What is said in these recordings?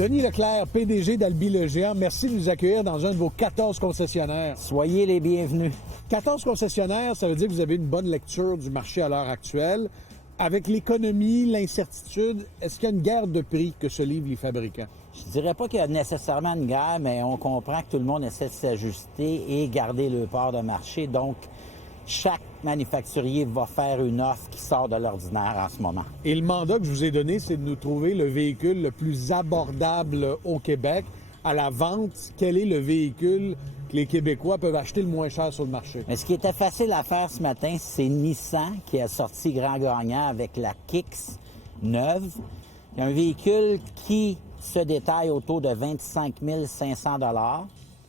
Denis Leclerc, PDG d'Albi Le Géant, merci de nous accueillir dans un de vos 14 concessionnaires. Soyez les bienvenus. 14 concessionnaires, ça veut dire que vous avez une bonne lecture du marché à l'heure actuelle. Avec l'économie, l'incertitude, est-ce qu'il y a une guerre de prix que se livrent les fabricants? Je dirais pas qu'il y a nécessairement une guerre, mais on comprend que tout le monde essaie de s'ajuster et garder le part de marché. Donc, chaque manufacturier va faire une offre qui sort de l'ordinaire en ce moment. Et le mandat que je vous ai donné, c'est de nous trouver le véhicule le plus abordable au Québec. À la vente, quel est le véhicule que les Québécois peuvent acheter le moins cher sur le marché? Mais ce qui était facile à faire ce matin, c'est Nissan qui a sorti grand gagnant avec la Kicks neuve. Il y a un véhicule qui se détaille autour de 25 500 $,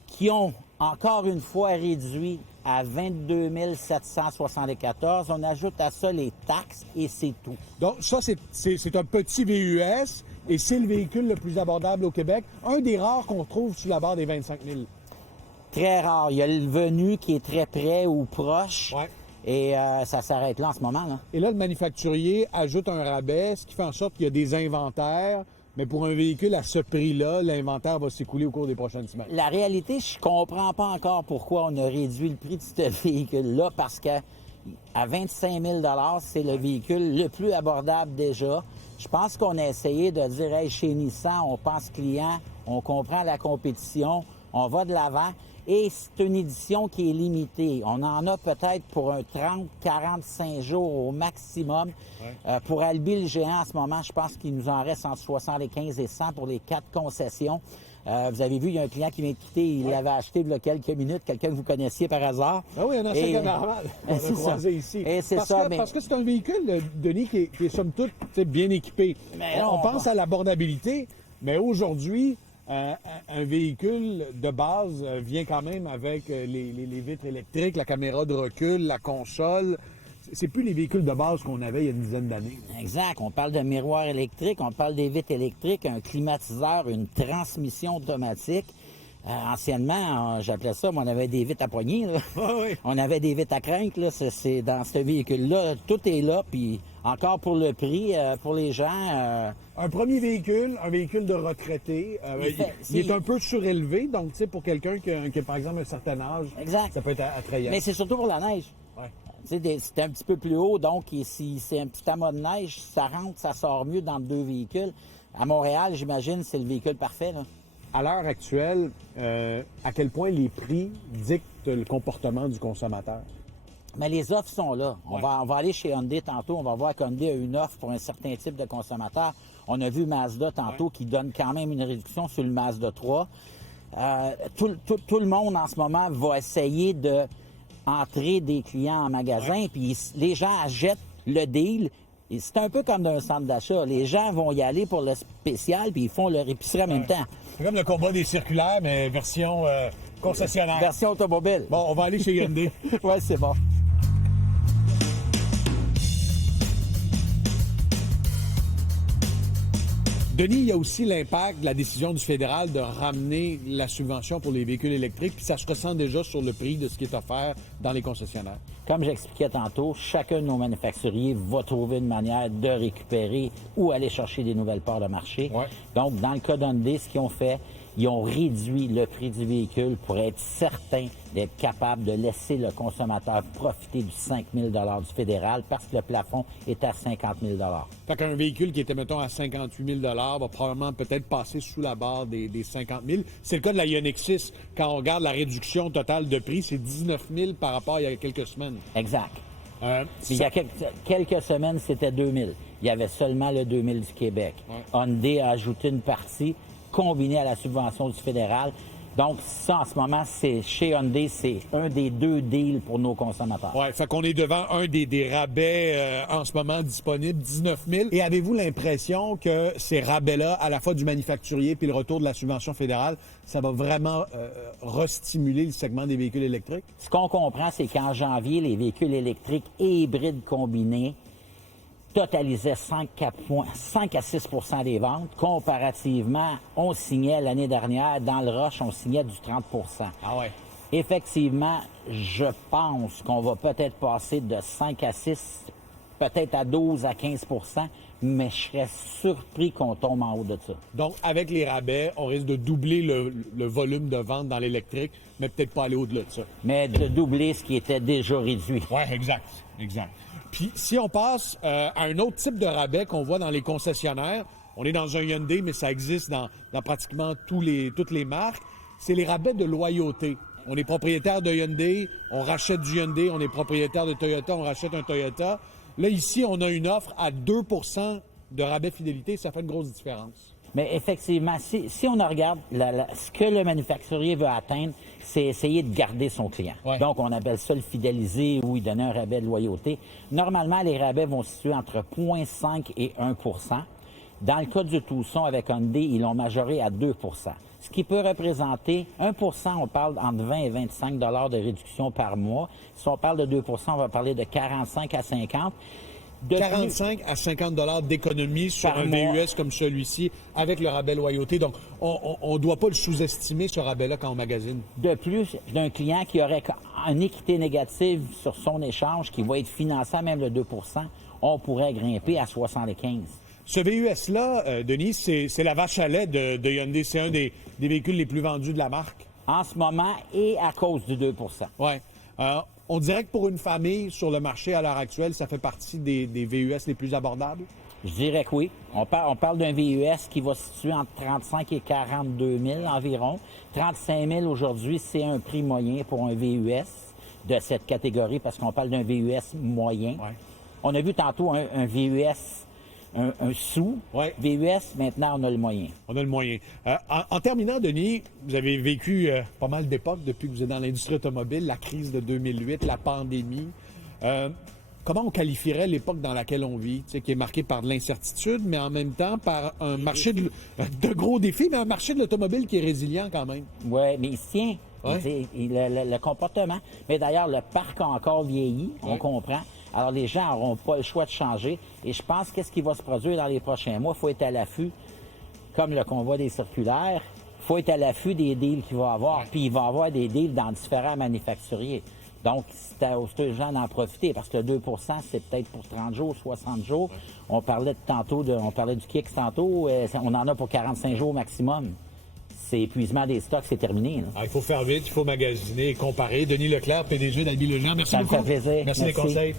qui ont encore une fois réduit à 22 774. On ajoute à ça les taxes et c'est tout. Donc ça, c'est un petit VUS et c'est le véhicule le plus abordable au Québec. Un des rares qu'on trouve sous la barre des 25 000. Très rare. Il y a le Venu qui est très près ou proche. Ouais. Et ça s'arrête là en ce moment. Là. Et là, le manufacturier ajoute un rabais, ce qui fait en sorte qu'il y a des inventaires. Mais pour un véhicule à ce prix-là, l'inventaire va s'écouler au cours des prochaines semaines. La réalité, je comprends pas encore pourquoi on a réduit le prix de ce véhicule-là, parce que à 25 000 $, c'est le véhicule le plus abordable déjà. Je pense qu'on a essayé de dire, hey, chez Nissan, on pense client, on comprend la compétition, on va de l'avant. Et c'est une édition qui est limitée. On en a peut-être pour un 30, 45 jours au maximum. Ouais. Pour Albi Le Géant, en ce moment, je pense qu'il nous en reste entre 75 et 100 pour les 4 concessions. Vous avez vu, il y a un client qui vient de quitter, il l'avait acheté il y a quelques minutes, quelqu'un que vous connaissiez par hasard. Ah oui, un ancien camarade. On l'a croisé ici. Et c'est ça, parce que c'est un véhicule, Denis, qui est somme toute bien équipé. Mais on pense à l'abordabilité, mais aujourd'hui, un véhicule de base vient quand même avec les vitres électriques, la caméra de recul, la console. C'est plus les véhicules de base qu'on avait il y a une dizaine d'années. Exact. On parle de miroir électrique, on parle des vitres électriques, un climatiseur, une transmission automatique. Anciennement, j'appelais ça, on avait des vitres à poignée. Là. Ah oui. On avait des vitres à crinque. Là. C'est dans ce véhicule-là. Tout est là. Puis encore pour le prix, pour les gens... Un premier véhicule, un véhicule de retraité, il est un peu surélevé. Donc, tu sais, pour quelqu'un qui a, par exemple, un certain âge, exact. Ça peut être attrayant. Mais c'est surtout pour la neige. Ouais. C'est un petit peu plus haut, donc si c'est un petit amas de neige, ça rentre, ça sort mieux dans 2 véhicules. À Montréal, j'imagine, c'est le véhicule parfait. Là. À l'heure actuelle, à quel point les prix dictent le comportement du consommateur? Mais les offres sont là. On va aller chez Hyundai tantôt, on va voir qu'Hyundai a une offre pour un certain type de consommateur. On a vu Mazda tantôt qui donne quand même une réduction sur le Mazda 3. Tout le monde en ce moment va essayer de entrer des clients en magasin, puis les gens achètent le deal. Et c'est un peu comme dans un centre d'achat. Les gens vont y aller pour le spécial, puis ils font leur épicerie en même temps. C'est comme le combat des circulaires, mais version concessionnaire. Version automobile. Bon, on va aller chez Hyundai. Ouais, c'est bon. Denis, il y a aussi l'impact de la décision du fédéral de ramener la subvention pour les véhicules électriques, puis ça se ressent déjà sur le prix de ce qui est offert dans les concessionnaires. Comme j'expliquais tantôt, chacun de nos manufacturiers va trouver une manière de récupérer ou aller chercher des nouvelles parts de marché. Ouais. Donc, dans le cas d'Hyundai, ce qu'ils ont fait, ils ont réduit le prix du véhicule pour être certain d'être capable de laisser le consommateur profiter du 5 000 $ du fédéral parce que le plafond est à 50 000 $. Fait qu'un véhicule qui était, mettons, à 58 000 $ va probablement peut-être passer sous la barre des 50 000. C'est le cas de la Ioniq 6. Quand on regarde la réduction totale de prix, c'est 19 000 par rapport à il y a quelques semaines. Exact. Il y a quelques semaines, c'était 2 000. Il y avait seulement le 2 000 du Québec. Ouais. Hyundai a ajouté une partie combinée à la subvention du fédéral. Donc, ça, en ce moment, c'est chez Hyundai, c'est un des 2 deals pour nos consommateurs. Oui, fait qu'on est devant un des rabais en ce moment disponibles, 19 000. Et avez-vous l'impression que ces rabais-là, à la fois du manufacturier puis le retour de la subvention fédérale, ça va vraiment restimuler le segment des véhicules électriques? Ce qu'on comprend, c'est qu'en janvier, les véhicules électriques et hybrides combinés totalisait 5 à 6 % des ventes. Comparativement, on signait l'année dernière, dans le rush, on signait du 30 %. Ah ouais. Effectivement, je pense qu'on va peut-être passer de 5 à 6 peut-être à 12 à 15 mais je serais surpris qu'on tombe en haut de ça. Donc, avec les rabais, on risque de doubler le volume de vente dans l'électrique, mais peut-être pas aller au-delà de ça. Mais de doubler ce qui était déjà réduit. Oui, exact. Puis, si on passe à un autre type de rabais qu'on voit dans les concessionnaires, on est dans un Hyundai, mais ça existe dans pratiquement toutes les marques, c'est les rabais de loyauté. On est propriétaire de Hyundai, on rachète du Hyundai, on est propriétaire de Toyota, on rachète un Toyota. Là, ici, on a une offre à 2 de rabais fidélité, ça fait une grosse différence. Mais effectivement, si on regarde ce que le manufacturier veut atteindre, c'est essayer de garder son client. Ouais. Donc, on appelle ça le fidéliser ou lui donner un rabais de loyauté. Normalement, les rabais vont se situer entre 0,5 et 1 Dans le cas du Tucson avec Hyundai, ils l'ont majoré à 2 ce qui peut représenter 1 on parle entre 20 et 25 de réduction par mois. Si on parle de 2 on va parler de 45 à 50. 45 à 50 $ d'économie sur un VUS comme celui-ci avec le rabais loyauté. Donc, on ne doit pas le sous-estimer, ce rabais-là, quand on magasine. De plus, d'un client qui aurait une équité négative sur son échange, qui va être financé à même le 2 on pourrait grimper à 75. Ce VUS-là, Denis, c'est la vache à lait de Hyundai. C'est un des véhicules les plus vendus de la marque. En ce moment, et à cause du 2 Oui. On dirait que pour une famille sur le marché à l'heure actuelle, ça fait partie des VUS les plus abordables? Je dirais que oui. On parle d'un VUS qui va se situer entre 35 et 42 000 environ. 35 000 aujourd'hui, c'est un prix moyen pour un VUS de cette catégorie parce qu'on parle d'un VUS moyen. Ouais. On a vu tantôt un VUS, un sous VUS. Maintenant, on a le moyen. On a le moyen. En terminant, Denis, vous avez vécu pas mal d'époques depuis que vous êtes dans l'industrie automobile, la crise de 2008, la pandémie. Comment on qualifierait l'époque dans laquelle on vit, qui est marquée par de l'incertitude, mais en même temps par un marché de gros défis, mais un marché de l'automobile qui est résilient quand même? Oui, mais il se tient. Ouais. Le comportement. Mais d'ailleurs, le parc a encore vieilli, on comprend. Alors, les gens n'auront pas le choix de changer. Et je pense qu'est-ce qui va se produire dans les prochains mois, il faut être à l'affût, comme le convoi des circulaires, il faut être à l'affût des deals qu'il va y avoir. Puis il va y avoir des deals dans différents manufacturiers. Donc, c'est aux gens d'en profiter, parce que le 2 c'est peut-être pour 30 jours, 60 jours. On parlait du Kicks tantôt, on en a pour 45 jours maximum. C'est épuisement des stocks, c'est terminé. Il faut faire vite, il faut magasiner et comparer. Denis Leclerc, PDG d'Albi Legend. Merci beaucoup. Ça me fait plaisir. Merci des conseils.